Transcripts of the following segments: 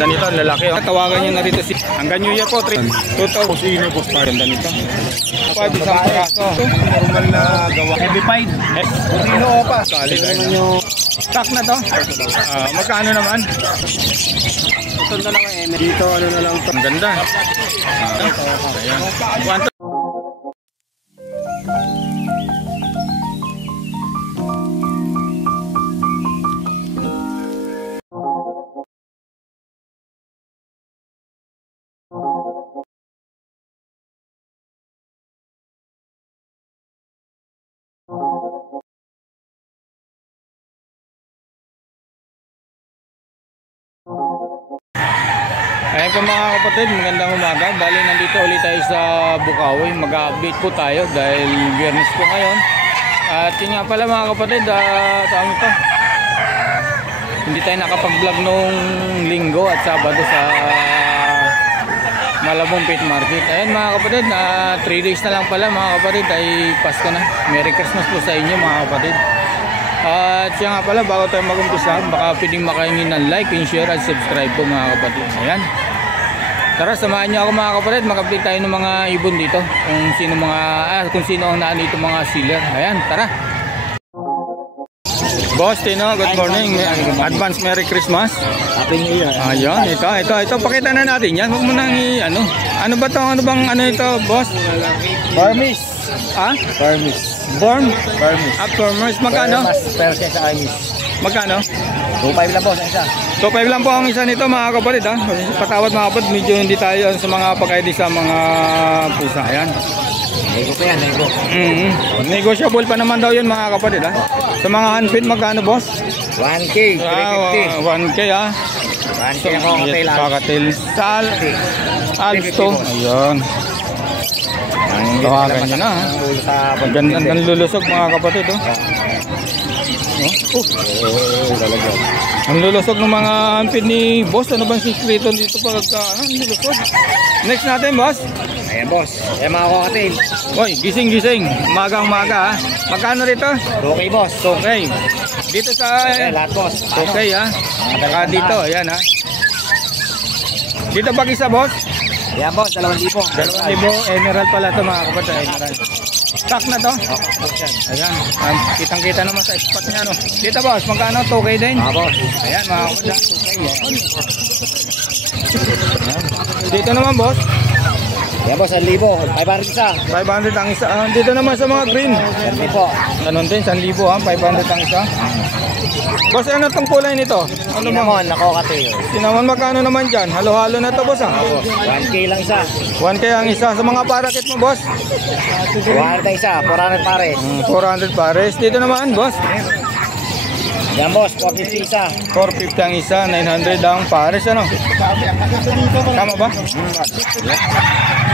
Ganda nito, ang lalaki. Oh. Tawagan nyo na rito si hanggang New Year po. 2,000. Sino po pa? Ganda nito. 5 isang piraso. Normal na gawa. Heavy fight. Sino pa? Kali naman yung stock na to. Magkano naman? Ito na lang eh. Dito ano na lang to. Ang ganda. Ayan. Ayan po mga kapatid, magandang umaga. Bali nandito ulit tayo sa Bukawi. Mag-update po tayo dahil Biyernes po ngayon. At yun nga pala mga kapatid, tawag ito, hindi tayo nakapag-vlog nung Linggo at Sabado sa Malabon Pet Market. Ayan mga kapatid, 3 days na lang pala mga kapatid ay Pasko na. Merry Christmas po sa inyo mga kapatid. At siya nga pala, bago tayo mag-umpisa, baka pwedeng makahingi ng like and share at subscribe po mga kapatid. Ayan. Tara, samahan niyo ako mga kapatid, mag-update tayo ng mga ibon dito. Kung sino ang naan dito mga sealer. Ayan, tara. Boss Tino, good morning. Advance Merry Christmas. Happy New Year. Ayan, ito. Pakita na natin yan. Huwag mo nang ano ba to? Ano bang ano ito, boss? Burmese. Burmese. Burmese. Magkano? Persian sa Amis. Magkano? 2.5 lang po sa isa. 2.5 lang po ang isa nito mga kapatid ha. Patawad mga kapatid, medyo hindi tayo sa mga pag-ID sa mga pusa. Ayan. Nego pa yan, nego. Negotiable pa naman daw yun mga kapatid ha. Sa mga handfeed magkano boss? 1K, 350. 1K ha. 1K ako kakatil. Sa Alsto. Ayun. Tawagan nyo na ha. Gandang lulusog mga kapatid oh. Ang lulusog ng mga handfeed ni boss. Ano bang sikreto dito pag ang lulusog? Next natin boss. Ayan boss, ayan mga kakatil. Hoy, gising. Magang-maga ha. Magkano rito? 2K boss. 2K. Dito sa lahat boss. 2K ha. Saka dito, ayan ha. Dito pag isa boss? Ayan boss, 2,000. 2,000. Emerald pala ito mga kapatid. Emerald. Stock na to? Ayan. Kitang-kita naman sa spot niya no. Dito boss, magkano? 2K din? Boss. Ayan mga kapatid. 2K. Dito naman boss? Ayan boss, 1,000. 500 isa. 500 ang isa. Dito naman sa mga green. 1,000 po. Ganun din, 1,000 ha. 500 ang isa. Boss, ano itong kulay nito? Ano Cinnamon, nakakatil. Cinnamon, magkano naman dyan? Halo-halo na to boss ha? 1K lang isa. 1K ang isa. Sa mga parakit mo boss? 200 isa, 400 pares. 400 pares. Dito naman boss? Yan boss, 450 isa. 450 ang isa, 900 ang pares ano? Tama ba?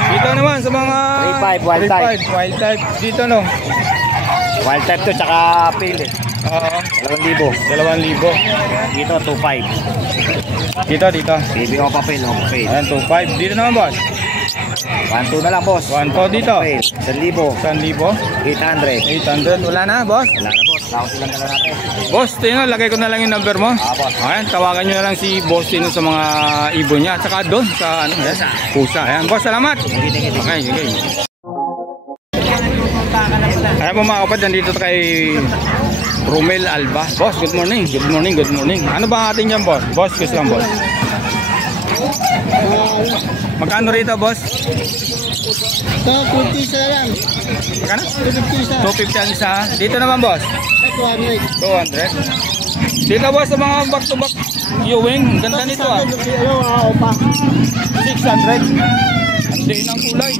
Dito naman sa mga 3.5 wild type. Wild type. Dito no? Wild type to, tsaka pale. 2,000. 2,000. Dito, 2.5. Dito. Baby o papel, o papel. Ayan, 2.5. Dito naman boss? 1.2 na lang boss. 1.2 dito. 1,000. 1,000. 800. 800. Wala na boss? Wala na boss, tawag silang dala natin. Boss, Tino, lagay ko na lang yung number mo. Boss. Ayan, tawagan nyo na lang si Boss Tino sa mga ibon niya. At saka doon sa pusa. Ayan, boss, salamat. Okay. Ayan po mga kapatid, nandito kay Romel Alba. Boss, good morning. Ano ba atin yan boss? Boss, kiss lang boss. Magkano rito boss? 250 isa lang. Magkano? 250 isa. 250 ang isa. Dito naman boss? 200. Dito boss sa mga back to back viewing. Ganda nito ah. 600. Hindi ng kulay.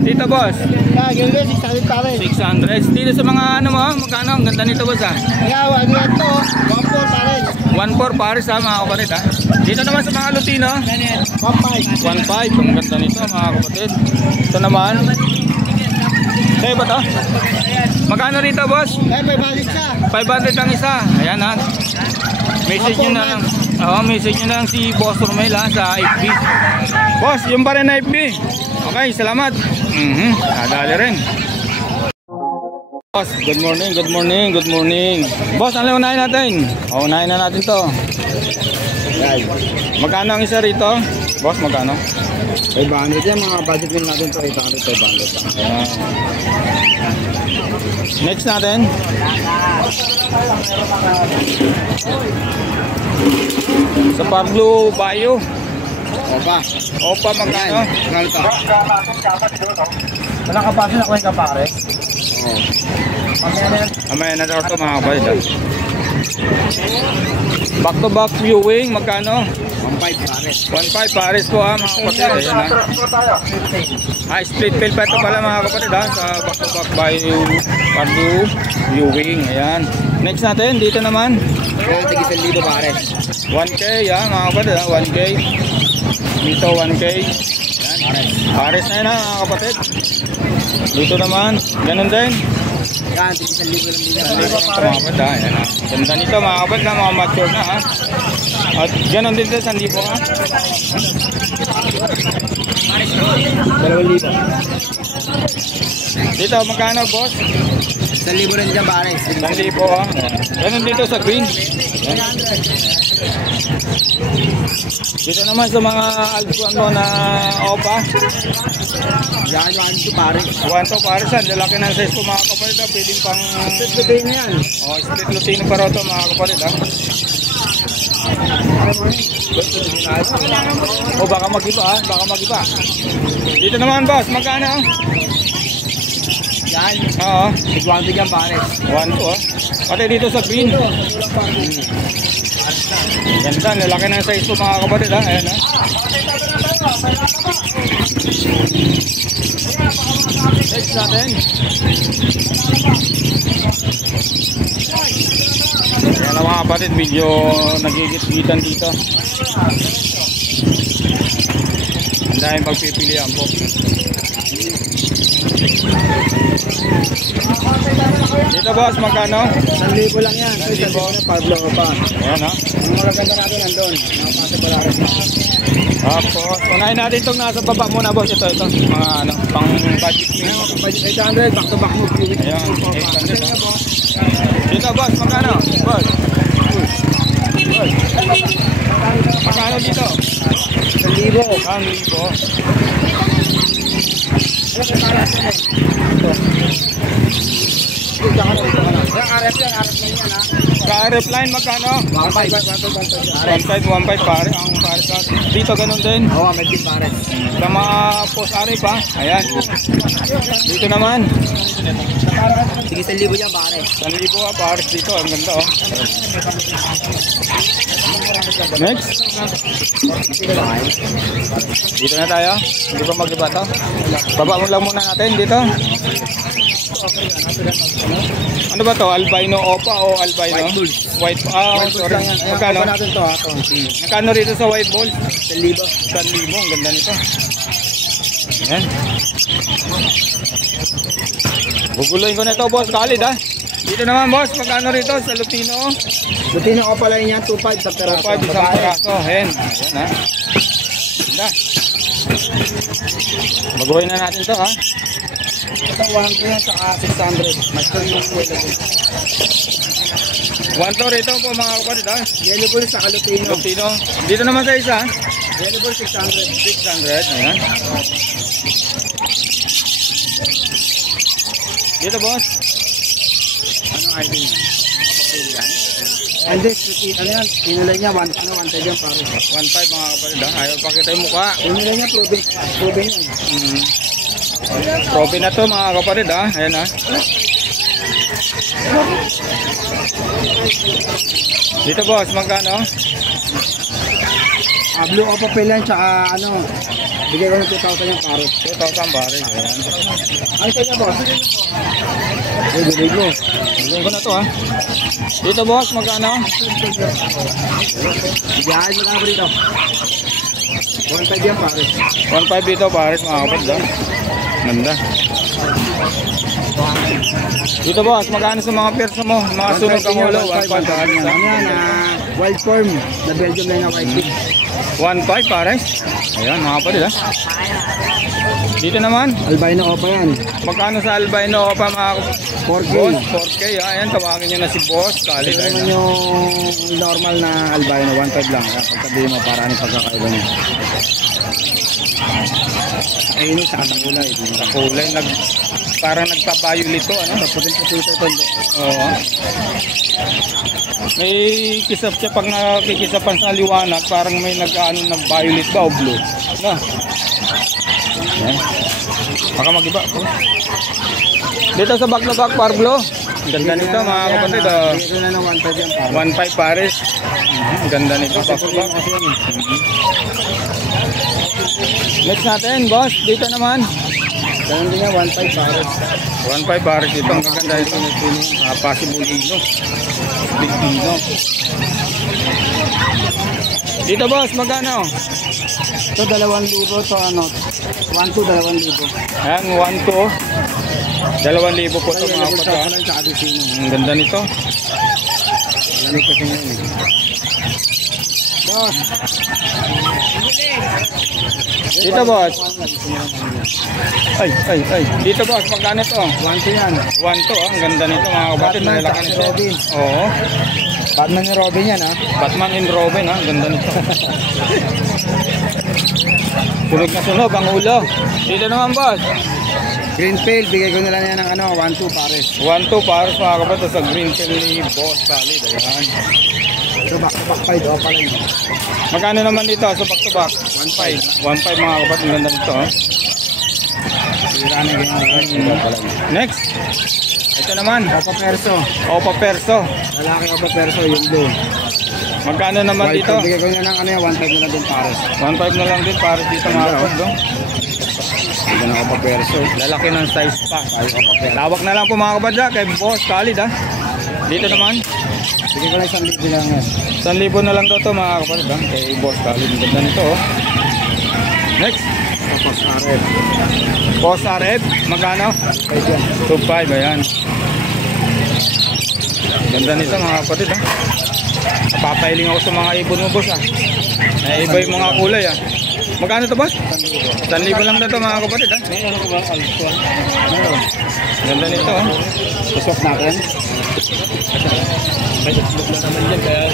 Dito boss? 600 pares. 600. Dito sa mga ano mo, magkano? Ang ganda nito boss ah. Ayaw, ano yan to? 1.4 pares. 1.4 pares ha mga kapatid ha. Dito naman sa mga Lutino 1.5. 1.5. Ang ganda nito mga kapatid. Ito naman sa'yo ba to? Magkano rito boss? 500 isa. 500 ang isa. Ayan ha. Message nyo na lang. Message nyo na lang si Boss Romel ha sa FB. Boss, yung pa rin na FB. Okay, salamat. Nadali rin. Boss, good morning. Boss, ano unahin natin? Unahin na natin to. Yan. Magkano ang isa rito? Boss, magkano? 500 yan, mga budget din natin to 800, 500. Ayan. Next natin. Sa Pablo Bayo. Opa. Opa, magkano? Magkano to? Wala ka pa na kwenta pare? Oo. Amaya na daw ito mga kapatid. Back to back viewing, magkano? 1.5 pare. 1.5 pares po mga kapatid. Ayan ha. Split bill pa ito pala mga kapatid sa back to back Pablo viewing. Ayan. Next natin, dito naman. Yan, tigis 1,000 pare. 1K mga kapatid 1K. Dito 1K. Ayan. Pares na yun mga kapatid. Dito naman, ganun din. Yan, tigis 1,000 lang din yan. Ito mga kapatid Ayan ha. Ganda nito mga kapatid na mga mature na ha. At ganun din din 1,000 ha. 2,000. Dito magkano boss? 1,000 rin dyan pare. 1,000 ha. Ganun dito sa green. Ayan. Dito naman sa mga albuan mo na opa. Yan, 1,2 pare. 1 para sa lalaki ng size ko mga kapatid pwedeng pang Split na yan. split lutino pa rin ito mga kapatid baka mag-iba baka mag-iba. Dito naman boss, magkano? Yan. Oo, 1,000 yan pare. 1 pati dito sa green. Ganda, lalaki ng size ko mga kapatid ayan Next natin. Ayan na mga kapatid, medyo nagigit-gitan dito. Ang daming pagpipilian po. Dito boss, magkano? 1,000 lang yan. 1,000 Pablo pa. Ayan ha. Ang magaganda natin nandun. Nakapasa pala rin. Tapos, unahin natin itong nasa baba muna boss. Ito, mga pang budget nyo. Budget 800, back to back mo. Ayan, 800 ha. Dito boss, magkano? Boss. Magkano dito? 1,000. 1,000. Ka-RF line magkano? 1.5 pare. Ang pare ka. Dito ganun din. Oo, may din pare. Sa mga post RF ha. Ayan. Dito naman. Sige, 1,000 yan pare. 1,000 ha pares dito. Ang ganda oh. Next. Dito na tayo. Hindi pa mag-iba to. Baba mo lang muna natin dito. Ano ba to? Albino opa o albino? White bulls. White, sorry. Magkano? natin to ha. Magkano rito sa white bulls? 1,000. 1,000. Ang ganda nito. Ayan. Guguloyin ko na ito boss. Kalid ha. Dito naman boss. Magkano rito sa Lutino? Lutino opa line yan, 2,500 sa peraso. 2.5 isang peraso. Ayan. Ayan ha. Ganda. Baguhin na natin to ha. Ito, 1,200 yan, saka 600. Master yung kwela din. 1 rito po mga kapatid ha. Yellow bull sa Lutino. Lutino. Dito naman sa isa. Yellow bull 600. 600. Ayan. Dito boss. Anong ID niya? Kapapili yan? And this, ano yan? Pinulay niya, 1,000 yan pare. 1.5 mga kapatid ha. Ayaw pakita yung mukha. Pinulay niya, proven yan. Probe na to mga kapatid ha. Ayan ha. Dito boss, magkano? Blue opa pala yan, tsaka ano, bigay ko ng 2,000 yung pare. 2,000 pare. Ayan. Ay, sa'yo boss. Ay, bilig mo. Bilig ko na to ha. Dito boss, magkano? Biyahe mo na rito. 1,500 yan pare. 1.5 dito pare mga kapatid ha. Ganda. Dito boss, magkano sa mga perso mo? Mga sunog ang ulo. 1.5 pare. Ano yan, wild form na Belgium line na white pig. 1.5 pare. Ayan mga kapatid ha. Dito naman, Albino Opa yan. magkano sa albino pa mga 4K. boss? 4K. Ayan, tawagin nyo na si boss. Kalit. Ito naman yung normal na albino, 1.5 lang. Yan, pagsabihin mo, para anong pagkakaiba niya. Ayun, saka sa kulay. Sa kulay, parang nagpa-violet to, ano? Sa puting-puti ito. Oo. May kisap siya pag nakikisapan sa liwanag, parang may nag-ano ng violet ba o blue. Na. Yan. Baka mag-iba po. Dito sa back na back, Parblo. Ganda nito mga kapatid. Dito na ng 1.5 yan, para. 1.5 pares. Ganda nito. Back to back. Kasi yan eh. Next natin, boss. Dito naman. Ganun din yan, 1.5 para. 1.5 pares dito. Ang gaganda ito. Possible ino. Big ino. Dito, boss. Magkano? Ito 2,000 to ano, 1 to 2,000. Ayan, 1 to 2,000 po ito mga kapatid. Lang sa Adesino. Ang ganda nito. Lamig kasi ngayon eh. Boss, Dito, boss. Ay. Dito, boss. Magkano to? 1 to yan. 1 to. Ang ganda nito mga kapatid. Batman, Malaki nito. Robin. Oo. Batman ni Robin yan ha. Batman and Robin ha. Ang ganda nito. Sunog na sunog ang ulo. Dito naman, boss. Greenfield, bigay ko nila yan ng ano, 1-2 pares. 1-2 para sa mga kapatid sa green tail ni Boss Solid. Ayan. So back 5, o pala yun. Magkano naman dito sa back to back? 1.5. 1.5 mga kapatid. Ang ganda nito. Oh. Bira na ganyan. Next. Ito naman. Opa Perso. Opa Perso. Lalaki Opa Perso, yung blue. Magkano naman dito? Bigay ko nila ng ano yan, 1.5 na lang din pares. 1.5 na lang din para dito mga kapatid. Oh. Bigay ng Opa Perso. Lalaki ng size pa. Tayo Opa Perso. Tawag na lang po mga kapatid kay Boss Solid ha. Dito naman. Bigay ko lang 1,000 lang yan. 1,000 na lang daw to mga kapatid ha. Kay Boss Solid. Ang ganda nito oh. Next. Tapos RF. Boss RF. Magkano? 5 yan. 2.5. Ayan. Ganda nito mga kapatid ha. Napapailing ako sa mga ibon mo boss ha. Iba yung mga kulay ha. Magkano to boss? 1,000 lang na to mga kapatid ha. May ano ko ba? Meron. Ganda nito oh. Tusok natin. May itlog na naman dyan kaya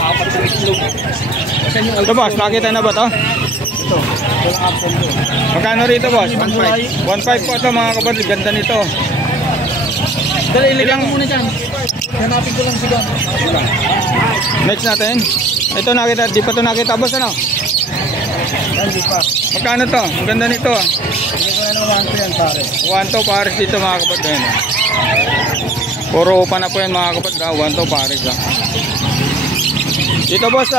apat na itlog. Ito boss, nakita na ba to? Ito. Ito ang absent ko. Magkano rito boss? 1.5. 1.5 po ito mga kapatid. Ganda nito. Dali, ilang muna dyan. Hanapin ko lang siya. Next natin. Ito nakita, di pa ito nakita boss ano? Yan, di pa. Magkano to? Ang ganda nito ah. Bigay ko na ng 1 to yan pare. 1 pares dito mga kapatid. Ayan. Puro upa na po yan mga kapatid. 1 pares ah. Dito boss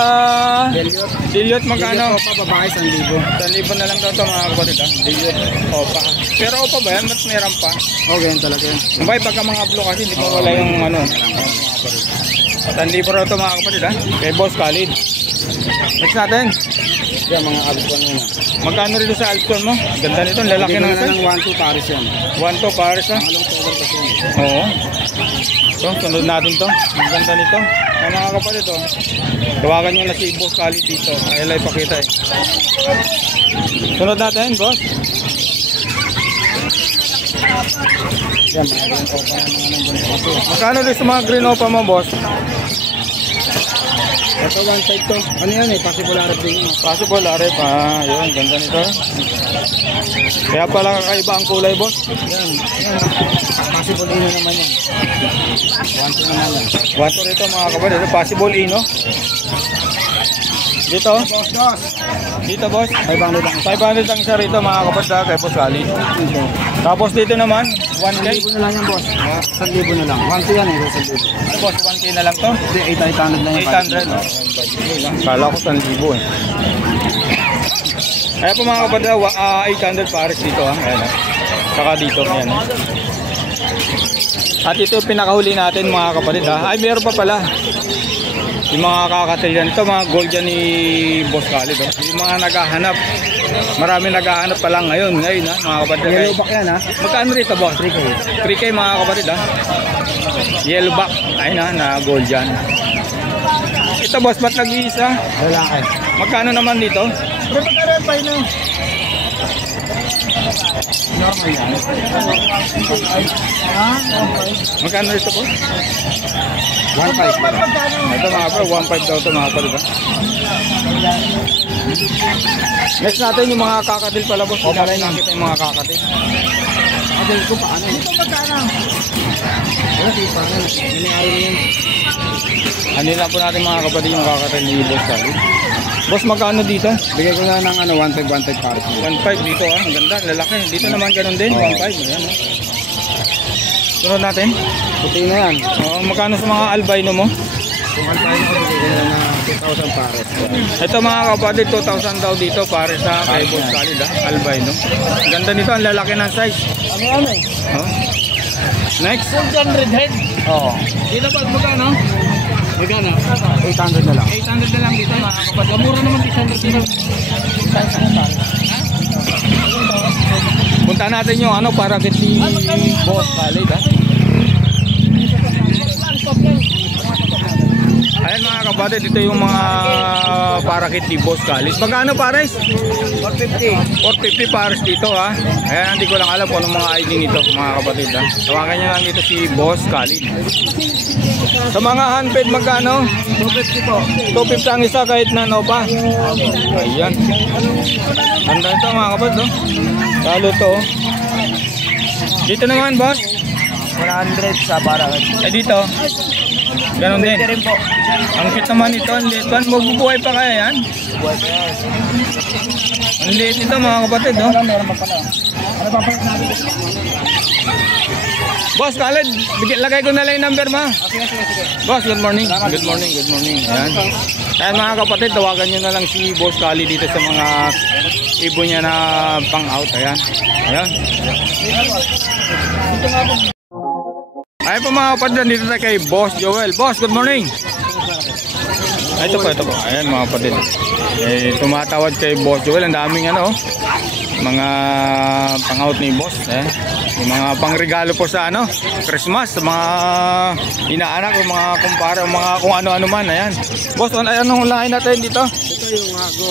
Deliot. Diliot magkano? Deliot pa babae 1,000. 1,000 na lang daw ito mga kapatid ah. Diliot. Opa. Pero opa ba yan? Ba't meron pa? Okay, yan talaga yan. Mbay pagka mga blue kasi hindi pa wala yung ano. 1,000 raw ito mga kapatid ha. Kay Boss Khalid. Next natin. Yan, mga absent ko na. Magkano rito sa Alcon mo? Ganda nito. Lalaki Bigay ko ng na size. ng 1-2 pares yan. 1 pares ha. Malong cover kasi yan. Oo. So, sunod natin to. Ang ganda nito. Ang mga kapatid oh. Tawagan nyo na si Boss Khalid dito. Ay lang ipakita eh. Sunod natin boss. Yan, mga green opa na mga nandun sa kaso. Magkano rin sa mga green opa mo boss? Ito 1.5 to. Ano yan eh, possible RF din yun. Possible arep ah. Yun, ganda nito. Kaya pala kakaiba ang kulay boss. Yan, yan. Possible ino naman yan. 1-2 naman yan. 1 rito mga kapatid. Possible ino. Dito. Boss, boss. Dito boss. 500 lang. 500 lang siya rito mga kapatid kay Boss Khalid. Tapos dito naman 1K. 1,000 na lang yan, boss. 1,000 na lang. 1-2 yan eh, 1,000. Ano boss, 1K na lang to? Hindi, 800 lang yan. 800. No? Kala ko 1,000 eh. Kaya po mga kapatid, 800 pares dito ha. Ayan ha. Saka dito. Ayan ha. At ito yung pinakahuli natin mga kapatid ha. Ay meron pa pala. Yung mga kakatil yan. Ito mga gold yan ni Boss Khalid. Oh. Yung mga naghahanap. Marami naghahanap pa lang ngayon. Ngayon ha mga kapatid. Yellowback yan ha. Magkano rito boss? 3K. 3K mga kapatid ha. Yellowback. Ayun ha, na gold yan. Ito boss, ba't nag-iisa? Lalaki. Magkano naman dito? Normal yan. Magkano ito po? 1.5. Ito mga kapal, 1.5 daw ito mga kapal, diba? Next natin yung mga kakatil pala boss. Pinalay nakita yung mga kakatil. Adel ko paano? Ito magkano? Wala di pa nga. Ano lang po natin mga kapatid yung kakatil ni Boss Khalid. Boss, magkano dito? Bigay ko na ng 1.5 para sa 1.5 dito ah. Ang ganda, lalaki. Dito naman ganun din, 1.5. Ayan. Sunod natin. puti na yan. Magkano sa mga albino mo? Kung alpahin ko, bigay ko na ng 2,000 para. Ito mga kapatid, 2,000 daw dito para sa kay Boss Khalid ah. Albino. Ang ganda nito, ang lalaki ng size. Ano eh? Next. 400 head. Oo. Dito ba, magkano? Magkano? 800 na lang. 800 na lang dito mga kapatid. Mura naman 800 dito. Punta natin yung ano para kit si Boss Khalid ha. Ayan mga kapatid, ito yung mga parakit ni Boss Khalid. Magkano pares? 450. 450 pares dito ha. Ayan, hindi ko lang alam kung anong mga ID nito mga kapatid ha. Tawagan nyo lang dito si Boss Khalid. Sa mga handped magkano? 250 po. 250 ang isa kahit na no pa. Ayan. Ganda ito mga kapatid no. Lalo to. Dito naman boss. 100 sa barakit. Dito. Ganon din. Rin po. Ang cute naman ito. Ang liit pa. Magbubuhay pa kaya yan? Buhay pa yan. Ang liit nito mga kapatid no. Meron pa pala. Ano pa pala natin? Boss Khalid, lagay ko na lang yung number mo. Sige. Boss, good morning. Good morning. Ayan. Kaya mga kapatid, tawagan nyo na lang si Boss Khalid dito sa mga ibon niya na pang out. Ayan. Ayan po mga kapatid, dito tayo kay Boss Joel. Boss, good morning. Ito po. Ayan mga kapatid. Tumatawad kay Boss Joel. Ang daming ano, mga pang out ni Boss. Yung mga pangregalo po sa ano, Christmas, sa mga inaanak, o mga kumpara, mga kung ano-ano man. Ayan. Boss, anong lahi natin dito? Ito yung hago.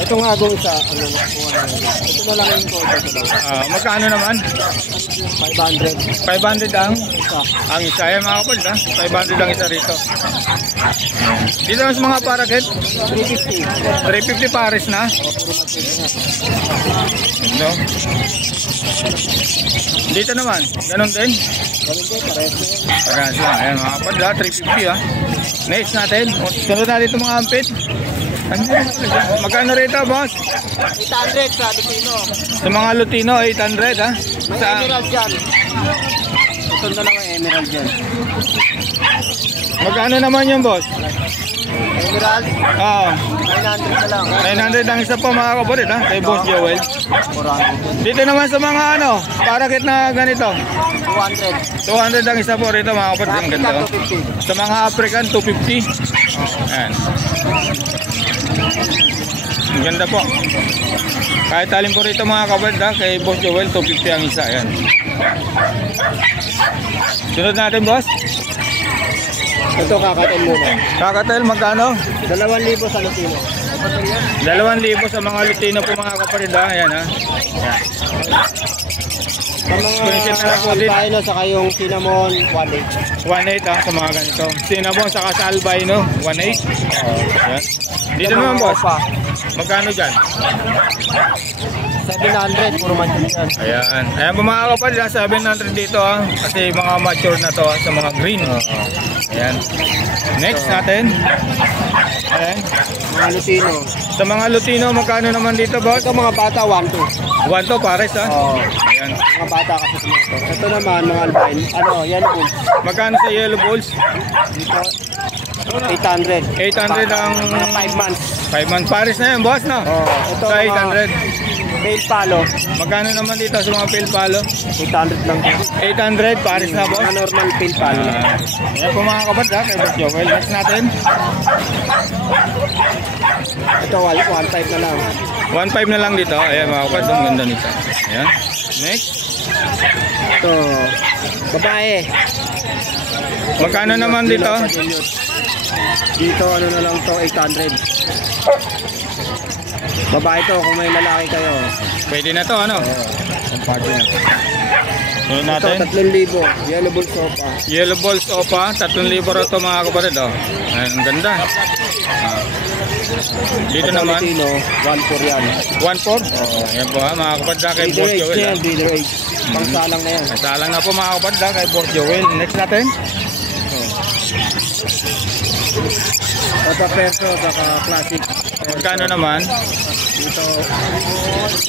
Itong hagong isa, ano na po. Ito na lang yung ko. Magkano naman? 500. 500 ang Isa. isa. Ayan mga kapatid ha. 500 ang isa rito. Dito naman sa mga parakit, 350. 350 pares na. No? Dito naman, ganun din. Ganun po, parehas na yun. Parehas lang. Ayan mga kapatid ha, 350 ha. Next natin, sunod natin itong mga ampit. Magkano rito boss? 800 sa Lutino. Sa mga Lutino, 800 ha. May Sa, emerald dyan. Ito na lang yung emerald dyan. magkano naman yung boss? Emerald, Oo. 900 na lang. 900 ang isa po mga kapatid ha, kay Boss Joel. 400. Dito naman sa mga ano, parakit na ganito. 200. 200 ang isa po rito mga kapatid. Ang ganda. Oh. 250. Sa mga African, 250. Ayan. Ang ganda po. Kahit alin po rito mga kapatid ha, kay Boss Joel, 250 ang isa. Ayan. Sunod natin boss. Ito kakatin muna. Kakatel, magkano? 2,000 sa Lutino. 2,000 sa mga Lutino po mga kapatid ha. Ayan ha. Ayan. Sa mga Screenshot na lang po din. albino, saka yung cinnamon, 1.8. 1.8 ha, sa mga ganito. Cinnamon saka sa albino, 1.8. Ayan. Dito naman boss. Magkano dyan? 700, puro manchon yan. Ayan. Ayan po mga kapatid ha, 700 dito ha. Kasi mga mature na to ha, sa mga green. Ayan. Next natin. Ayan. Mga Lutino. Sa mga Lutino, magkano naman dito boss? Ito mga bata, 1.2. 1 to pares ha. Oo. Ayan. Mga bata kasi tumato. Ito naman, mga albino. Ano, yan po. Magkano sa yellow balls? Dito, 800. 800 ang Mga 5 months. 5 months pares na yan boss no? Oo. Ito, Sa mga 800. Pale palo. Magkano naman dito sa mga pale palo? 800 lang po. 800 pares na boss. Mga normal pale palo. Ayan po mga kapatid ha, kay Boss Joel. Next natin. Ito, 1.5 na lang. 1.5 na lang dito. Ayan mga kapatid, ang ganda nito. Ayan. Next. Ito, babae. Magkano naman dito? Dito, ano na lang to, 800. Babae to, kung may lalaki kayo. Pwede na to, ano? Ang partner. Yun Ito, natin. 3,000. Yellow bull sofa. Yellow balls opa, 3,000 rin ito mga kapatid. Oh. Ayan, ang ganda. Ah. Dito Ito, naman, Lutino, 1,400 yan. 1,400. Ayan po ha, mga kapatid kay Breeder Boss age Joel. na yan, breeder age. Pangsalang na yan. Salang na po mga kapatid kay Boss Joel. Next natin. Papa Perso, saka classic. Magkano naman? Dito,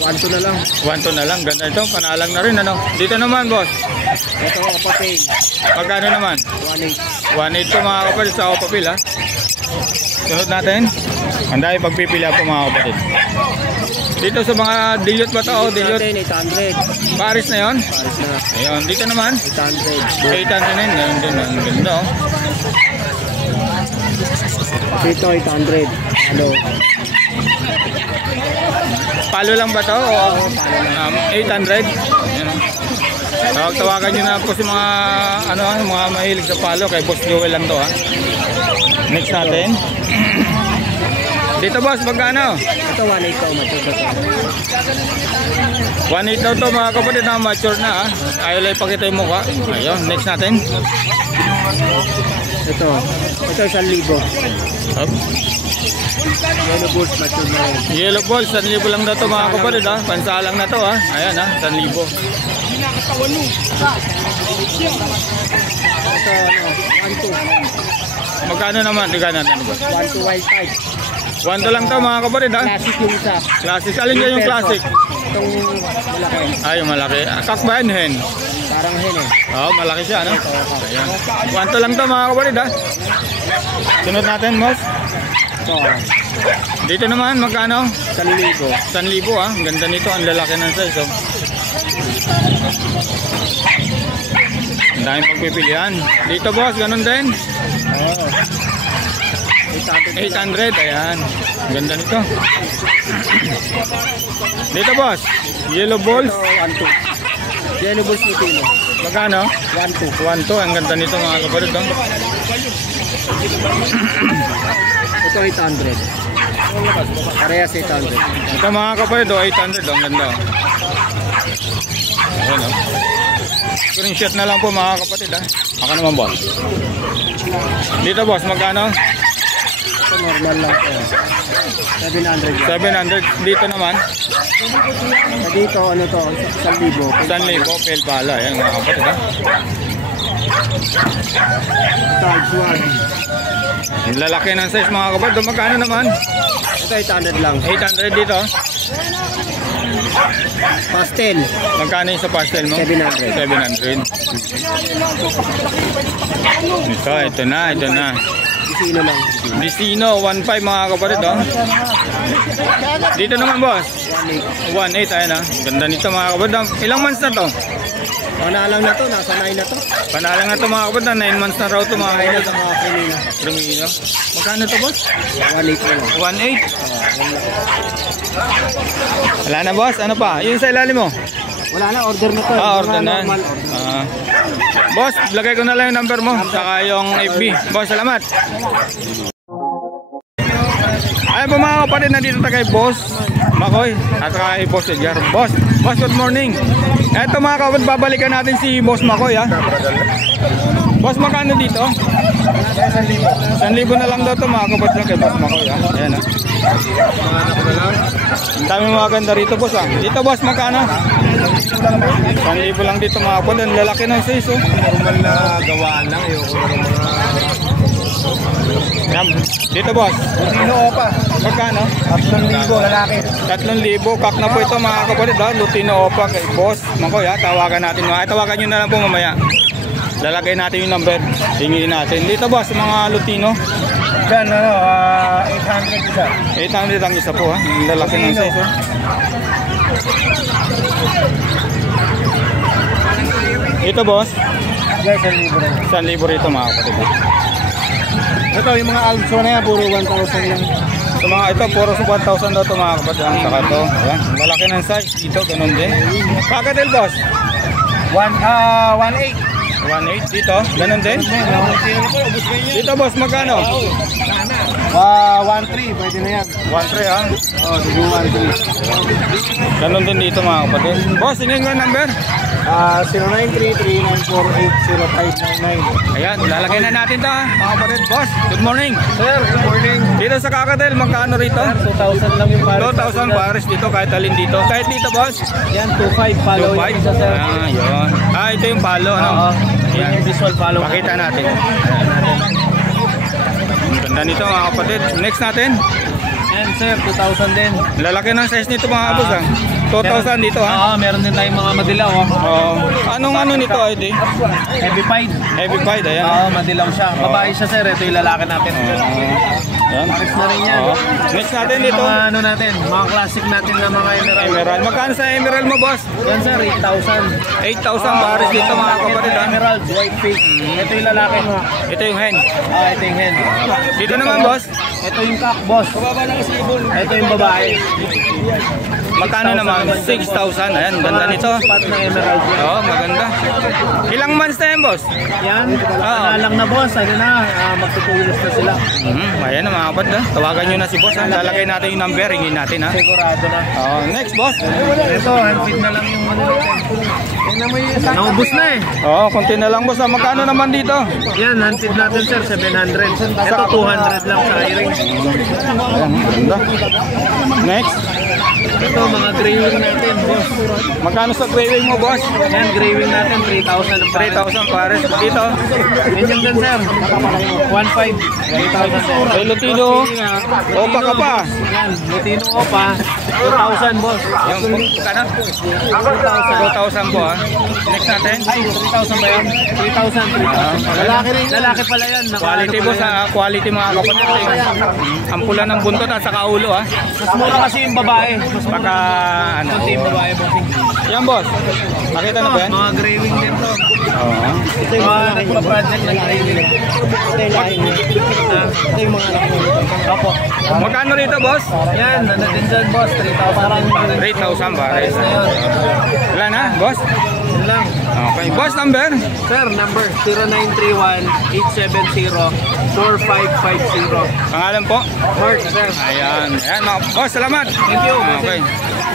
1,200 na lang. 1,200 na lang. Ganda ito, panalang na rin. Ano? Dito naman boss. Ito, Opa Pain, Magkano naman? 1,800. 1,800 po mga kapatid sa Opapil ha. Sunod natin. Ang dahil pagpipila po mga kapatid. Dito sa mga dilute ba ito? Oh, dilute. Natin, 800. Paris na yon. Paris na. Ayun, dito naman. 800. 800 na yun. Ganun din. Ang ganda oh. Dito, 800. Hello. Palo lang ba ito? O 800? Ayan oh. Tawagan nyo na po si mga mga mahilig sa palo kay Boss Joel lang to ha. Next natin. Dito boss, magkano? Ito, 1,800 to, mature to. 1,800 daw to mga kapatid na mature na ha. Ayaw lang ipakita yung mukha. Ayun, next natin. Ito, 1,000. Up. Yellow bulls, mature na yun. Yellow balls, 1,000 lang daw to mga kapatid ha. Pansalang na to ha. Ayan ha, 1,000. Ito, 1,200. Magkano naman? Tignan natin boss. 1,200 wild type. 1,200 lang to mga kapatid ha. Classic yung isa. Classic. Alin dyan yung classic? Itong malaki. Ay, yung malaki. Kakbayan hen. Parang hen eh. Oo, malaki siya, no? Ayan. 1,200 lang to mga kapatid, ha? Sunod natin, boss. Ito, Dito naman, magkano? 1,000. 1,000, ha? Ang ganda nito, ang lalaki ng size, oh. Ang daming pagpipilian. Dito, boss, ganun din. Oo. 800. 800, ayan. Ang ganda nito. Dito, boss. Yellow balls. Ito, 1,200. Yellow bulls Lutino. Magkano? 1,200. 1,200, ang ganda nito, mga kapatid, oh. Ito, 800. Parehas 800. Ito, mga kapatid, oh, 800, oh. Ang ganda, oh. Ayan, oh. Screenshot na lang po mga kapatid ha. Ako naman boss. Dito boss, magkano? Ito normal lang po. 700 yan. 700. Dito naman, Sa dito, ano to, 1,000. 1,000 pel pala. Ayan mga kapatid ha. Tag swag. Yung lalaki ng size mga kapatid. Magkano naman? Ito, 800 lang. 800 dito. Pastel. Magkano yung sa pastel mo? 700. 700. Ito na. Isino lang. Destino, 1,500 mga kapatid oh. Dito naman boss, 1,800. 1,800 ayan ha. Ganda nito mga kapatid. Ilang months na to? Panalang na to, nasa 9 na to. Panalang na to mga kapatid. 9 months na raw to mga Kaya na kapatid. sa mga kanina. Rumino. Magkano to boss? 1,800 na lang. 1,800. Wala na boss, ano pa? Yung sa ilalim mo? Wala na, order na to. Order na. Normal order. Boss, lagay ko na lang yung number mo. Saka yung FB. Boss, salamat. Ayun po mga kapatid, nandito tayo kay Boss Makoy at kay Boss Edgar. Boss, good morning. Eto mga kapatid, babalikan natin si Boss Makoy ha. Boss, magkano dito? 1,000 na lang daw ito mga kapatid kay Boss Makoy ha. Ayan ha. Ang dami mga ganda rito boss ha. Dito boss, magkano? 1,000 lang dito mga kapatid. Ang lalaki ng size oh. Normal na gawaan lang. Ayoko na ng mga... Yan. Dito boss, Lutino Opa. magkano? 3,000 lalaki. 3,000 kak na po ito mga kapatid ha. Lutino Opa kay Boss Makoy ha. Tawagan natin mga. Tawagan nyo na lang po mamaya. Lalagay natin yung number. Hingin natin. Dito boss, mga Lutino. Diyan, 800 isa. 800 ang isa po ha. Ang lalaki ng size oh. Ito boss, Guys, 1,000 rin. 1,000 rito mga kapatid ha. Ito, yung mga also na yan, puro 1,000 lang. So mga ito, puro 1,000 daw ito mga kapatid. Saka ito, ayan. Ang lalaki ng size. Dito, ganun din. Pagkatil boss, 1,800. 1.8 dito. Ganun din. Dito boss, magkano? 1.3, pwede na yan. 1.3 ah. Oo, sige 1.3. Ganun din dito mga kapatid. Boss, sino yung number? 0933-948-0599. Ayan, lalagay na natin to ha, mga kapatid. Boss, good morning. Sir, good morning. Dito sa Kakatel, magkano rito? 2,000 lang yung pares. 2,000 pares dito, kahit alin dito. Kahit dito boss? Yan, 2.5. Follow 2.5? yung isa, sir. Ah, yun. Ah, ito yung palo, ano? Oo. Ayan. Yung visual follow. Pakita natin. Ayan. Ang ganda nito mga kapatid. Next natin. Yan, sir, 2,000 din. Lalaki ng size nito mga boss ha. 2,000 dito ha. Oo, meron din tayong mga madilaw. Oh. Anong ano nito ID? Heavy pied. Heavy fight, ayan. Oo, madilaw siya. Babae siya, sir. Ito yung lalaki natin. Ayan. Pares na rin yan. Oh. Next natin dito. Mga ano natin, mga classic natin na mga emerald. Emerald. Magkano sa emerald mo boss? Yan, sir, 8,000. 8,000 pares dito mga kapatid ha. Emerald, white face. Ito yung lalaki. Ito yung hen. Ito yung hen. Dito naman boss. Ito yung cock, boss. Ito yung babae. Magkano naman? 6,000. Ayan, ganda nito. Spot na emerald. Oo, maganda. Ilang months na yan boss? Yan, lang na boss. Ano na, magtutulos na sila. Ayan na mga kapatid ha. Tawagan nyo na si boss ha. Lalagay natin yung number. Ringin natin ha. Sigurado na. Next boss. Ito, handfeed na lang yung ano natin. Tingnan mo yung isa. Naubos na eh. Konti na lang boss ha. Magkano naman dito? Yan, handfeed natin sir, 700. Ito, 200 lang sa hiring. Ayan, ganda. Next. Ito, mga gray wing natin, boss. Magkano sa gray wing mo boss? Yan, gray wing natin, 3,000 ang pares. 3,000 pares. Dito. Ganyan din sir, 1.5. 3,000 sir. Kay Lutino. Opa ka pa. Yan, Lutino Opa, 2,000 boss. Yung magkano? 2,000 po ha. Next natin. Ay, 3,000 ba yan? 3,000. Lalaki rin. Lalaki pala yan. Quality boss ha. Quality mga kapatid. Ang pula ng buntot at saka ulo ha. Mas mura kasi yung babae. Mas mura. Baka ano. Kunti yung babae, bossing. Yan boss. Nakita na ba yan? Mga gray wing din to. Oo. Ito yung mga nagpa-project na gray wing. Ito yung lahi niya. Ito yung mga anak mo. Opo. Magkano rito boss? Yan, ano din dyan, boss? 3,000. 3,000 pares. na yun. Wala na boss? Yun lang. Okay. Boss number? Sir, number 0931-870-4550. Pangalan po? Mark, sir. Ayan. Ayan mga boss. Salamat. Thank you. Okay.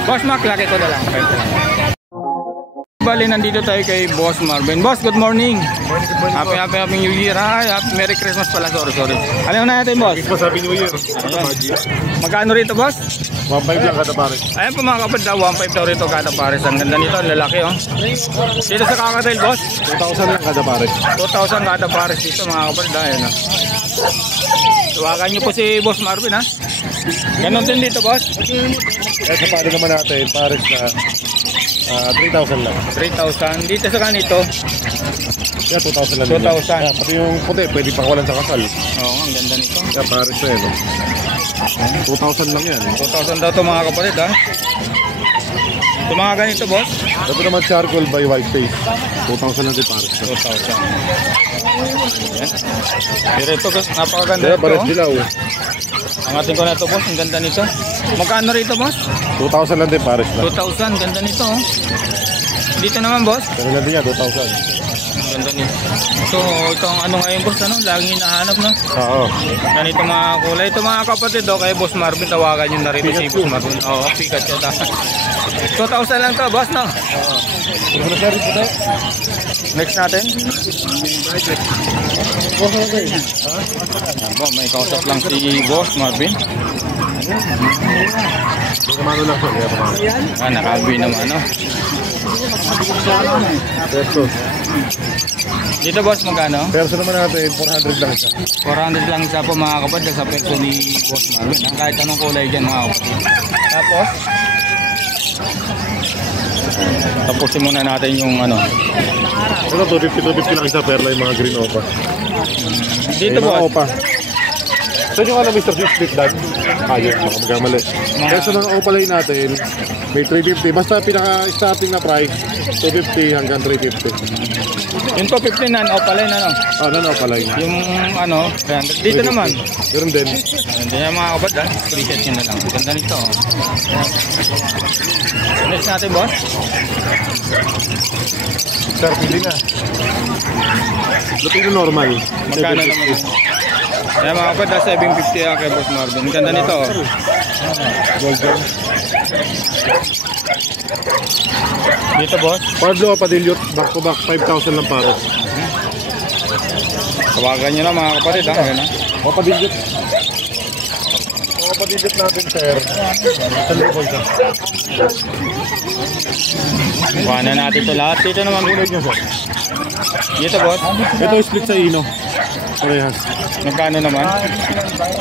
Boss Mark, laki ko na lang. Okay. Bali, nandito tayo kay Boss Marvin. Boss, good morning. Happy New Year. Ay, Merry Christmas pala. Sorry. Alam na natin, boss. Happy New Year. Magkano rito, boss? 1.5 lang kada pares. Ayan po mga kapatid, 1.5 daw rito kada pares. Ang ganda nito, ang lalaki oh. Dito sa Kakatel, boss, 2,000 lang kada pares. 2,000 kada pares dito mga kapatid. Ayan oh. Tawagan niyo po si Boss Marvin ha. Ganon din dito, boss. Eh sa paano naman natin, pares na 3,000 lang. 3,000. Dito sa kanito, Kaya 2,000 lang. 2,000. Kaya pati yung puti, pwede pakawalan sa kasal. oo, ang ganda nito. Kaya pares na yun. 2,000 lang yan. 2,000 daw to mga kapatid ha. Ito mga ganito, boss, Ito naman charcoal by white face. 2,000 lang din pares. 2,000. Ayan. Pero ito, boss, napakaganda Kaya nito pares oh. dilaw. Angatin ko na ito, boss, ang ganda nito. Magkano rito, boss? 2,000 lang din pares na. 2,000, ganda nito oh. Dito naman, boss, Pero lang din yan, 2,000. ang ganda nito. So, ito ang ano ngayon, boss, ano, laging hinahanap, no? Oo. Ganito mga kulay. Ito mga kapatid, oh, kay Boss Marvin, tawagan nyo na rin si Pikachu. Boss Marvin. Oo, Pikachu. 2,000 lang to, boss, no? Kung ano sir, puti? Next natin. Kung ano sir? Ayan po, may kausap lang si Boss Marvin. Hindi naman ano lang sir. Kaya pamama. Nakaagwi naman, no? Perso. Dito, boss, magkano? Perso naman natin, 400 lang isa. 400 lang isa po, mga kapatid, sa perso ni Boss Marvin. Ha? Kahit anong kulay dyan, mga kapatid. Tapos, tapusin muna natin yung ano. Ito 250 lang isa, perla yung mga green opa. Dito, Yung mga boss. opa. Saan yung ano Mr. Fish Split Dan? Ayun, baka magkamali. Kaya sa mga opalay natin, May 350. Basta pinaka-starting na price, 250 hanggang 350. Yung 250 na opaline ano? Ano pala yun? Yung ano, 300. Dito naman. Meron din. Hindi na mga kapad ha. Preset nyo na lang. Ganda nito. Oh. Next natin boss. Sir, pili na. Lutino normal. Magkano naman yun? Kaya mga kapad ha, 750 kay Boss Marvin. Ganda nito. Oh. Golden. Dito boss. Pablo Padillot, back to back, 5,000 lang pares. Tawagan nyo na mga kapatid ha. Ayan, ha? Padillot. Padillot natin, sir. Saan mo siya? Kuha na natin ito lahat. Dito naman. Unod nyo, sir. Dito boss. Ito split sa Ino. Parehas. Magkano naman?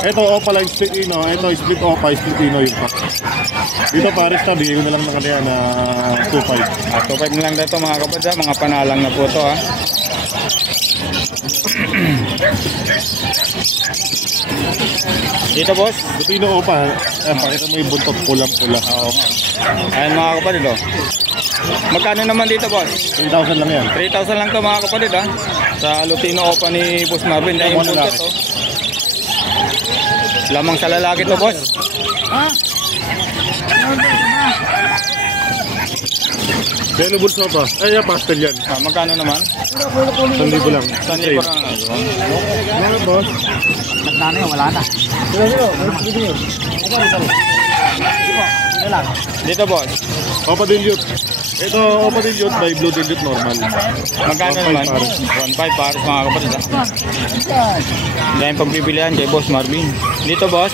Ito Opa line split Ino. Ito split Opa, split Ino yung pack. Dito pares na, bigay ko na lang na kanina na 2.5. 2.5 na lang dito mga kapatid ha. Mga panalang na po ito ha. Dito boss. Lutino Opa, pakita mo yung buntot pulang-pula. Oo nga. Ayan mga kapatid oh. Magkano naman dito boss? 3,000 lang yan. 3,000 lang to mga kapatid ha. Sa Lutino Opa ni Boss Marvin. Dahil yung buntot oh. Lamang sa lalaki to boss. Yellow Bulls Opa. Ay, pastel yan. Magkano naman? 1,000 lang. Saan yung parang Ano, boss? Nagdano yun, wala na. dito boss? Opa Dilute. Ito Opa Dilute by Blue Dilute normal. Magkano 1.5 naman? pares. 1.5 pares mga kapatid ha. Dahil pagbibilihan kay Boss Marvin. Dito boss?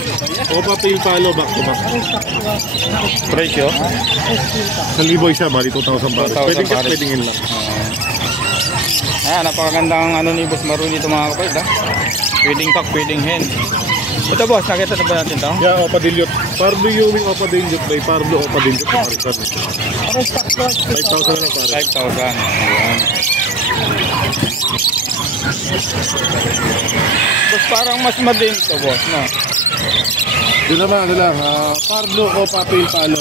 Opa Pale Palo back to back. Presyo? 1,000 siya, bali 2,000 pares. 2,000 Pwedeng cut, pares. pwedeng in lang. Ayan, napakagandang ano ni Boss Marvin dito mga kapatid ha. Pwedeng cock, pwedeng hen. Ito boss, nakita na ba natin to? Yeah, Opa Dilute. Pablo Ewing Opa Dilute by Pablo Opa Dilute. 5,000 lang pares. 5,000. Ayan. Boss, parang mas madin to boss, no? Doon lang. Pablo Opa Pale Palo.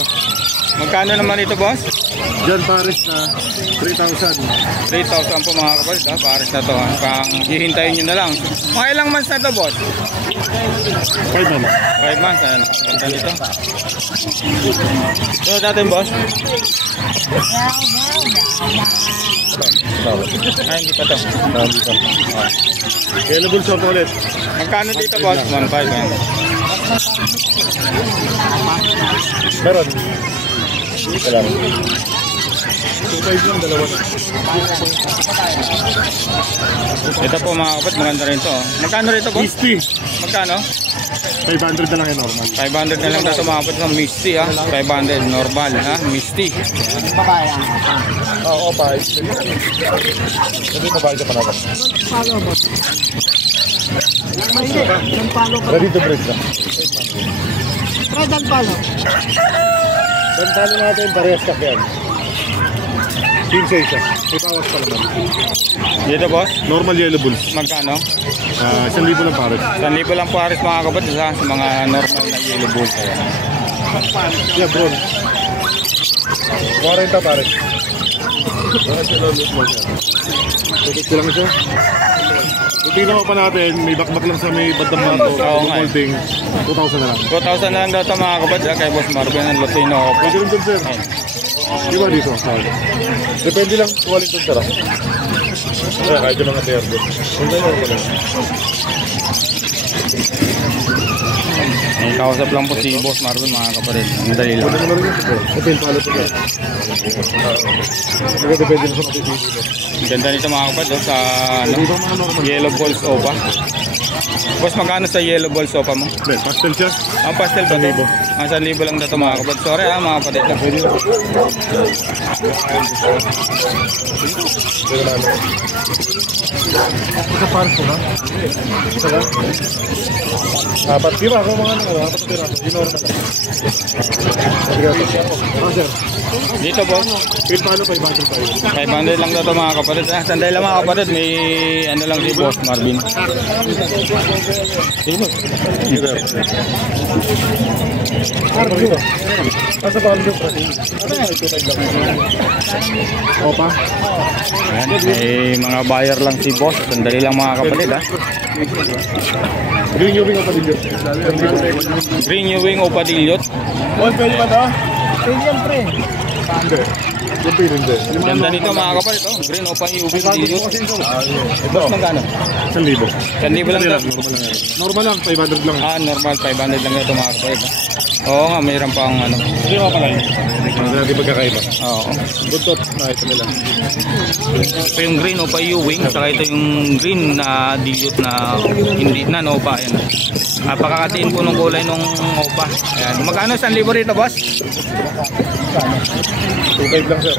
Magkano naman ito boss? Diyan pares na 3,000. 3,000 po mga kapatid ha. Pares na to ha. Pang hihintayin nyo na lang. Mga ilang months na to boss? 5 na. 5 months. Ayan. Ganda nito. So natin boss? Ay, hindi pa to. Yellow Bulls Opa ulit. Magkano dito boss? 1.5 yan. Meron. Kailangan. 2.5 lang, dalawa na. Ito po mga kapatid, maganda rin to. Magkano rito boss? Misty. Magkano? 500 na lang yung normal. 500 na lang dito mga kapatid ng Misty ha. 500 normal ha. Misty. Babae ang Oo, Opa. Sabi babae ka pa natin. palo mo. Ang palo ka. Ready to break na. Red ang palo. Tantalo natin, parehas ka yan. 15 siya. May bawas pa naman. Dito boss? Normal Yellow Bulls. Magkano? 1,000 lang pares. 1,000 lang pares mga kapatid ha. Sa mga normal na yellow bulls. Yeah, bro. 40 pares. Tutok ko lang siya. Tutina ko pa natin, may bakbak lang sa may bandang mato. Oo nga. Holding, 2,000 na lang. 2,000 na lang daw ito mga kapatid ha. Kay Boss Marvin ng Lutino Opa. Pwede rin doon, sir. Di ba dito? Depende lang kung alin doon, sir. Kaya kahit yung mga terde. Punta nyo ko lang. May kausap lang po si Boss Marvin mga kapatid. Madali lang. Pwede mo na rin yun, sir. Ito yung palo ko, sir. Depende lang sa matitindi mo. Ganda nito mga kapatid sa ano, Dito mga normal. Yellow Balls Opa. Boss, magkano sa Yellow Balls Opa mo? Well, pastel siya. Ang pastel ba ito? Ang 1,000 lang dito mga kapatid. Sorry ha mga kapatid. Pwede na. Pwede namin. Isa pares ko, ha? Isa lang? Apat tira ako mga ano, apat tira. Di normal. Sir. Dito boss, Pin palo 500 tayo. 500 lang dito mga kapatid. Sandali lang mga kapatid. May ano lang si Boss Marvin. Sige mo. Pardo. Asa Pardo? Opa. Ayan, may mga buyer lang si boss. Sandali lang mga kapatid ha. Green Ewing o Padillo? Green Ewing o Padilot. One pwede ba ito? Hindi. Yung pirin din. Ganda nito mga kapatid. Oh. Green o Ewing Padilot. Ito. Magkano? 1,000. 1,000 lang to. Normal lang, 500 lang. Normal 500 lang ito mga kapatid. Oo nga, mayroon pang ano. Hindi mo pala yun. Hindi natin magkakaiba. Oo. Buntot na ito nila. Ito yung green o Ewing. Saka ito yung green na dilute na hindi na Opa. Ayan. Napakakatiin po ng kulay ng Opa. Ayan. Magkano 1,000 rito boss? 2,500 lang sir.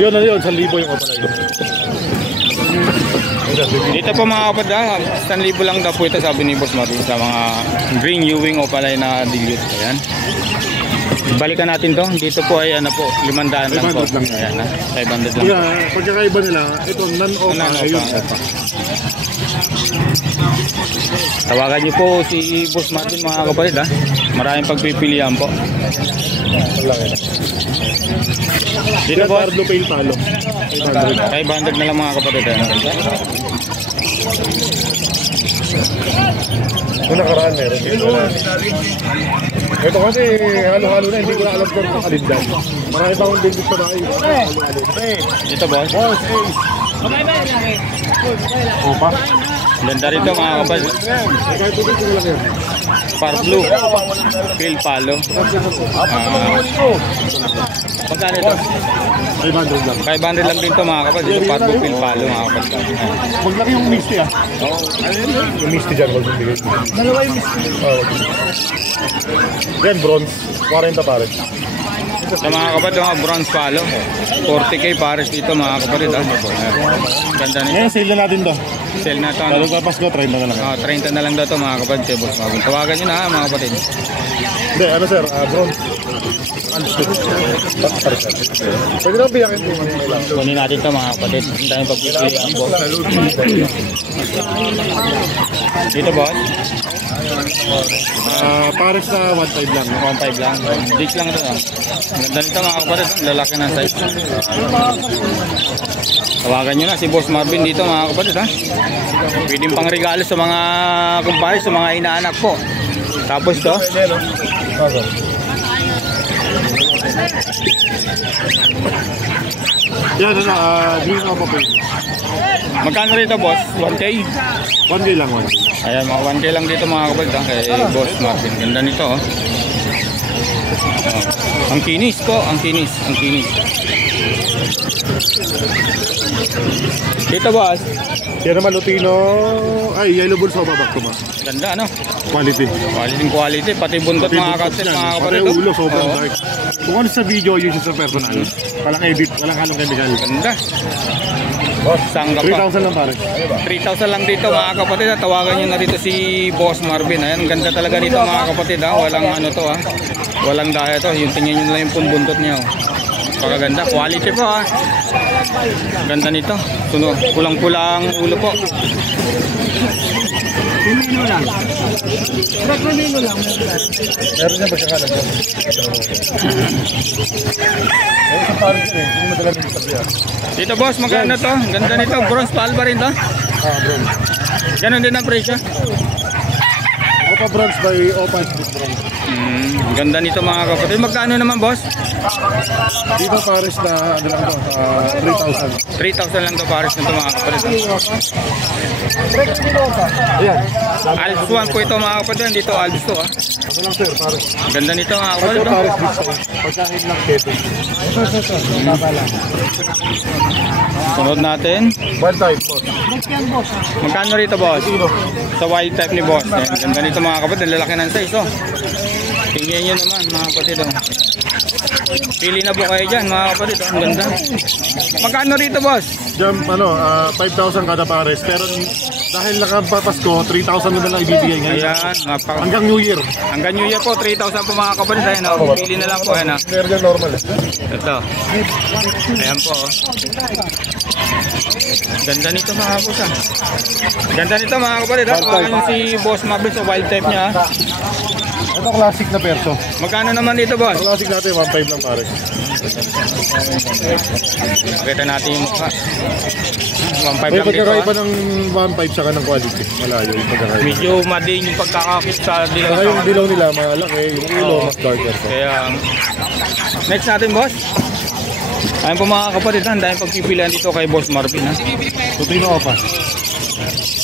Yun, 1,000 yung kapala yun. Dito po mga kapatid, 1,000 lang daw po ito sabi ni Boss Marvin sa mga green Ewing o palay na dilute. Ayan. Balikan natin to. Dito po ay ano po, 500 lang po. 500 lang. Ayan, 500 lang. Yeah, pagkakaiba nila, ito non-opa. Ayun. Tawagan niyo po si Boss Marvin mga kapatid ha. Maraming pagpipilian po. Dito po, Pardo Pale Palo. 500 na lang mga kapatid. Kung nakaraan meron. Ito kasi halo-halo na, hindi ko na alam kung kalindan. Marami pa akong dinggit sa bahay. Dito boss. Opa. Ganda rito mga kapatid. Kahit ito ko lang yan. Par blue. Pale Palo. Magkano ito? 500 lang. 500 lang din to mga kapatid. Dito par blue Pale Palo mga kapatid. Maglaki yung misty ah. Yung misty dyan, wag yung bigay. Dalawa yung misty. Yan, bronze. 40 pare. Sa mga kapatid, mga bronze palo. 40k pares dito mga kapatid. Ganda nito. Ngayon, sale na natin to. Sale na to. Lalo ka Pasko, 30 na lang. 30 na lang daw to mga kapatid. Si Boss Marvin. Tawagan nyo na ha mga kapatid. Hindi, ano sir, bronze. Pwede lang biyakin po. Kunin natin to mga kapatid. Hindi tayong pagpipilihan po. Dito boss. Pares na 1.5 lang. 1.5 lang. Ditch lang ito. Ganda nito mga kapatid. Lalaki ng size. Tawagan nyo na si Boss Marvin dito mga kapatid ha. Pwedeng pang regalo sa mga kumpare, sa mga inaanak po. Tapos to. Yan, green o papel. Magkano rito boss? 1K? 1K lang, 1K. Ayan, mga 1K lang dito mga kapatid ha, kay Boss Marvin. Ganda nito oh. Ang kinis ko, ang kinis. Dito boss. Yan naman Lutino. Ay, yellow bulls o babak ma. Ganda ano? Quality. Quality. Pati buntot mga kapatid, mga kapatid. Pati ulo, sobrang Oo. dark. Kung ano sa video, yun sa personal. Walang edit, walang halong chemical. Ganda. Sangga pa. 3,000 lang pare. 3,000 lang dito mga kapatid ha. Tawagan nyo na dito si Boss Marvin. Ayan, ganda talaga dito mga kapatid ha. Walang ano to ha. Walang daya to. Yung tingnan nyo lang yung pumbuntot niya oh. Pagkaganda. Quality po ha. Ganda nito. Suno, pulang-pulang ulo po. Meron niya pagkakalan. Ayun sa parang yun eh. Hindi madala yung sabihan. Dito boss, magkano to? Ganda nito. Bronze pa ba rin to? Bronze. Ganon din ang presyo. Opa bronze by Opa Split bronze. Ganda nito mga kapatid. Magkano naman boss? Dito pares na ano lang to, 3,000. 3,000 lang to pares nito mga kapatid. Ayan. Alps 1 po ito mga kapatid. Dito Alps 2 ha. Ako lang sir, pares. Ganda nito mga Ito kapatid. pares big size. Pagkain lang keto. Sunod natin. One type po. Magkano rito boss? Sa wild type ni boss. Ayan, ganda nito mga kapatid. Lalaki ng size oh. Tingnan nyo naman mga kapatid oh. Pili na po kayo dyan mga kapatid oh. Ang ganda. Magkano rito boss? Diyan, 5,000 kada pares. Pero dahil nakapapasko, 3,000 na lang ibibigay ngayon. Ayan. Hanggang New Year. Hanggang New Year po. 3,000 po mga kapatid. Ayan oh. Pili na lang po. Ayan oh. Meron yan normal. Ito. Ayan po oh. Ganda nito mga boss ah. Ganda nito mga kapatid ha. Tawagan nyo si Boss Marvin sa wild type niya ha. Ito classic na perso. Magkano naman dito boss? Classic natin, 1.5 lang pare. Pakita natin yung mukha. 1.5 May lang dito pagkakaiba ha. ng 1.5 saka ng quality. Malayo yung pagkakaiba. Medyo mading yung pagkakakit sa dilaw. Saka yung dilaw nila malaki, yung ulo Oo. mas darker. Kaya next natin boss. Ayun po mga kapatid, ang dahil pagpipilian dito kay Boss Marvin ha. Tutino pa.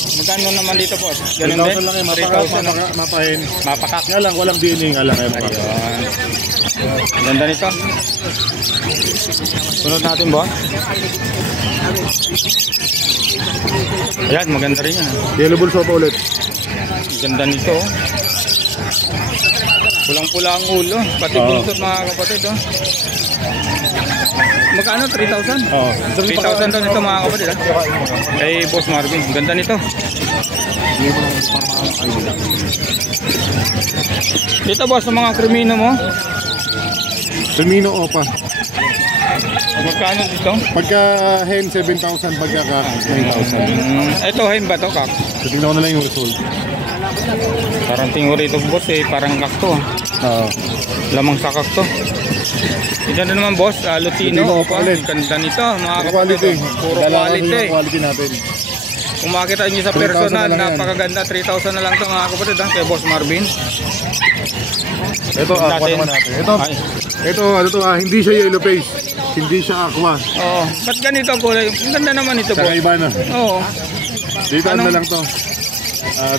Magkano naman dito boss? Ganun din? 3,000 lang eh, 3,000 lang. mapahin. Mapakak. Nga lang, walang DNA nga lang. Ayun. Ganda nito. Sunod natin boss. Ayan, maganda rin yan ha. Yellow Bulls pa ulit. Ganda nito oh. Pulang-pula ang ulo. Pati Oo. buntot mga kapatid oh. Magkano? 3,000? Oo. 3,000 daw nito mga kapatid ha. Kay Boss Marvin. Ganda nito. Dito boss, sa mga krimino mo. Termino Opa. Magkano dito? Pagka hen 7,000, pagka kak 9,000. Ito, hen ba to kak? So tingnan ko na lang yung result. Parang tingo rito boss eh. Parang kakto ah. Oo. Lamang sa kakto. Ito na naman boss, Lutino. Lutino, Opa. ulit. Ganda nito mga kapatid. Quality. Puro Dalawa quality. yung quality natin. Kung makita nyo sa 3,000 personal, na lang yan. napakaganda. 3,000 na lang ito mga kapatid ha, kay Boss Marvin. Ito, aqua naman natin. Ito, ano to, hindi siya yellow face. Hindi siya aqua. Oo. Ba't ganito ang kulay? Ang ganda naman ito Saka boss. iba na. Oo. Dito Anong- na lang to.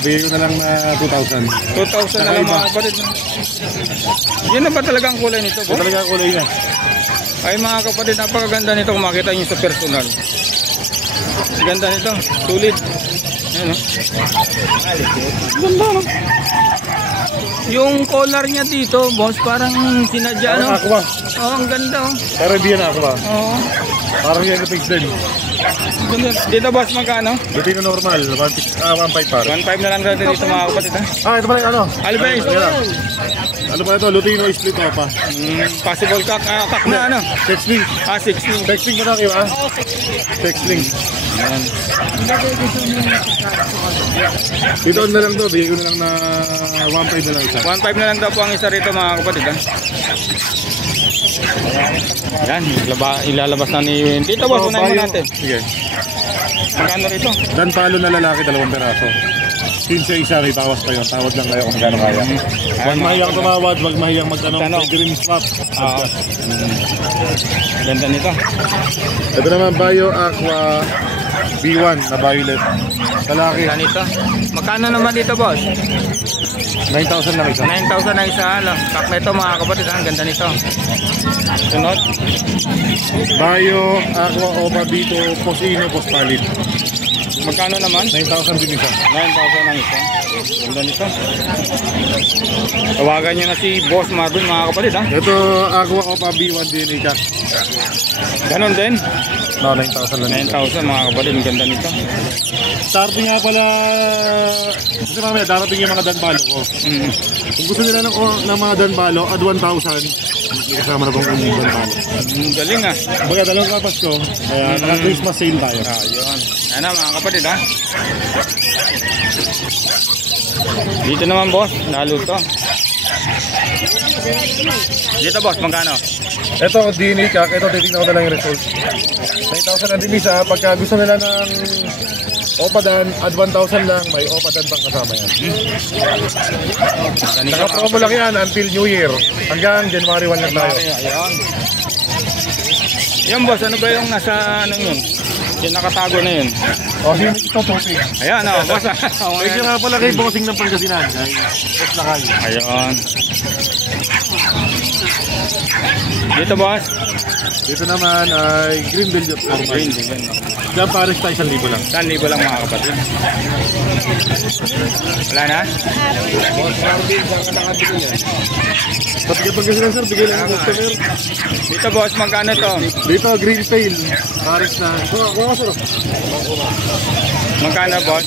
Bigay ko na lang na 2,000. 2,000 na lang mga kapatid. Yan na ba talaga ang kulay nito Ito boss? talaga kulay niya. Ay mga kapatid, napakaganda nito kung makita nyo sa personal. Ganda nito. Sulit. Ayan o. Ganda no? Yung collar niya dito, boss, parang sinadya no? Parang aqua. Oo, ang ganda oh. Pero hindi yan aqua. Oo. Parang yellow face din. Ganda. Dito boss, magkano? Dito na normal. 1.5 pare. 1.5 na lang natin dito mga kapatid ha. Ito pala yung ano. Albay. Ano pa ito? Lutino split pa. Possible kak na ano? Sexling. 16. Sexling ba tayo ba? Sexling. Ayan. Dito na lang to. Bigay ko na lang na 1.5 na lang isa. 1.5 na lang daw po ang isa rito mga kapatid ha. Yan, ilalabas na ni Tito boss, unahin mo natin. Sige. Magkano rito? Dan palo na lalaki, 2 peraso. 15 isa, may bawas pa yun. Tawad lang kayo kung magkano kaya. Huwag mahiyang tumawad, huwag mahiyang magtanong. Tanong. Green swap. Oo. Ganda nito. Ito naman, Bio Aqua B1 na violet. Lalaki, Ganda nito. Magkano naman dito boss? 9,000 lang isa. 9,000 na isa lang. Kak na ito mga kapatid ha. Ang ganda nito. Sunod. Bio Aqua Opa Bito Posino Pospalit. Magkano naman? 9,000 din isa. 9,000 ang isa. Ganda nito. Tawagan nyo na si Boss Marvin mga kapatid ha. Ito Aqua Opa B1 DNA ka. Ganon din. No, 9,000 lang. 9,000 mga kapatid. Ang ganda nito. Starting nga pala, kasi mamaya darating yung mga danbalo ko. Kung gusto nila ng mga danbalo, add 1,000. May kasama na pong danbalo. Galing ha. Baga dalawang kapas ko, kaya naka-Christmas sale tayo. Ayun. Ano mga kapatid ha. Dito naman boss. Lalo to. Dito boss. Magkano? Ito, DNA kak, ito titignan ko na lang yung result. 9,000 ang dimisa, pagka gusto nila ng Opadan, add 1,000 lang, may Opadan pang kasama yan. Ganito Naka-promo lang yan until New Year. Hanggang January 1 lang tayo. Ayun. Yan boss. Ano ba yung nasa ano yun? Yung nakatago na yun. O, sino ito topic? Ayan o. Boss. Thank you nga pala kay Bossing ng Pangasinan. Ay, boss na kayo. Ayun. Dito boss. Dito naman ay Green Velvet Formal. Green. Green. Diyan pares tayo 1,000 lang. 1,000 lang mga kapatid. Wala na? Boss Marvin, saan ka nakabili yan? Sa Pangasinan sir, bigay lang ng customer. Dito boss. Magkano to? Dito, Green Tail. Pares na. Kuha sir. Magkano boss?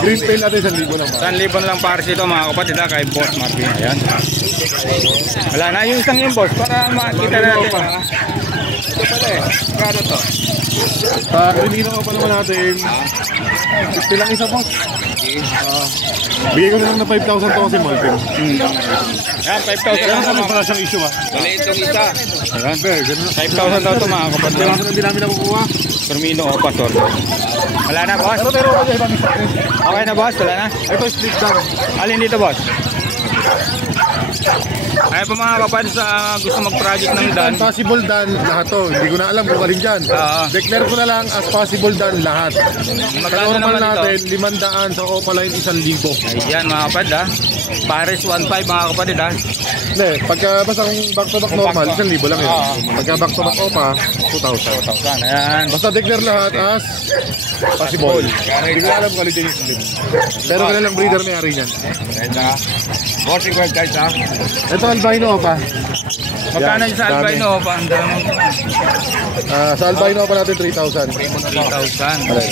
Green Tail natin 1,000 lang. 1,000 lang pares ito mga kapatid ha. Kay Boss Marvin. Ayan. Wala na yung isang yung boss. Para makita natin ha. Ito pala eh. Kano to? Sa Crimino pa naman natin, 50 lang isa, boss. Bigay ko na lang na 5,000 to kasi malting. Yan, 5,000 Kaya lang kami mga para siyang issue, ah. Maliit yung isa. Ayan. Ganun na. 5,000 daw ito mga kapatid. Kaya kasi hindi namin nakukuha. Termino o pasor. Wala na boss? Pero kasi ibang isa. Okay na boss? Wala na? Ito split down. Alin dito boss? Ay po mga kapatid sa gusto mag-project ng dan. Possible done lahat to. Hindi ko na alam kung alin dyan. Declare ko na lang as possible done lahat. Sa Magkano normal naman natin, ito? 500. Sa Opaline, 1,000. Ayan mga kapatid ha. Pares 1.5 mga kapatid ha. Hindi, pagka basta kung back to back Kung normal, back to- 1,000 lang yun. Oo. Pagka back to back Opa, 2,000. 2,000. Ayan. Basta declare lahat as possible. Hindi ko na alam kung alin dyan yung split. Pero kailan breeder may-ari niyan. Ganda. Bossing well guys ha. Ito albino Opa. Magkano Yan, yung sa dami. albino pa? Ang dami. Sa albino Opa natin 3,000. 3,000. Mali.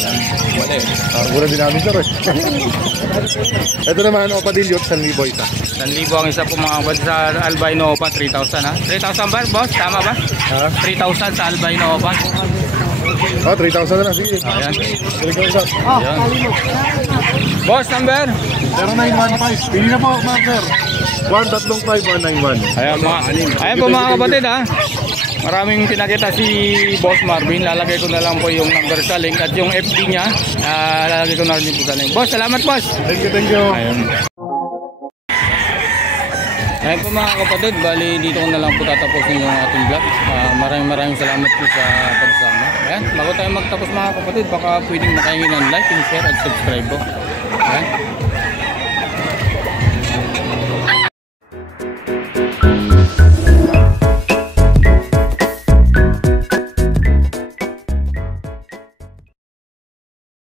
Mura din namin sir eh. Ito naman Opa Dilute, 1,000 isa. 1,000 ang isa po mga kapatid sa albino pa. 3,000 ha. 3,000 ba boss? Tama ba? Ha? 3,000 sa albino pa. Oh, 3,000 na. Sige. Ayan. 3,000. Ayan. Boss number? 0915. Pili na po, ma'am sir. 135-191. Ayan po mga kapatid ha. Maraming pinakita si Boss Marvin. Lalagay ko na lang po yung number sa link at yung FB niya. Lalagay ko na rin po sa link. Boss, salamat boss. Thank you. Ayun. Ayun po mga kapatid, bali dito ko na lang po tatapusin yung ating vlog. Maraming salamat po sa pagsama. Ayan, bago tayo magtapos mga kapatid, baka pwedeng makahingi ng like, share at subscribe po. Ayan.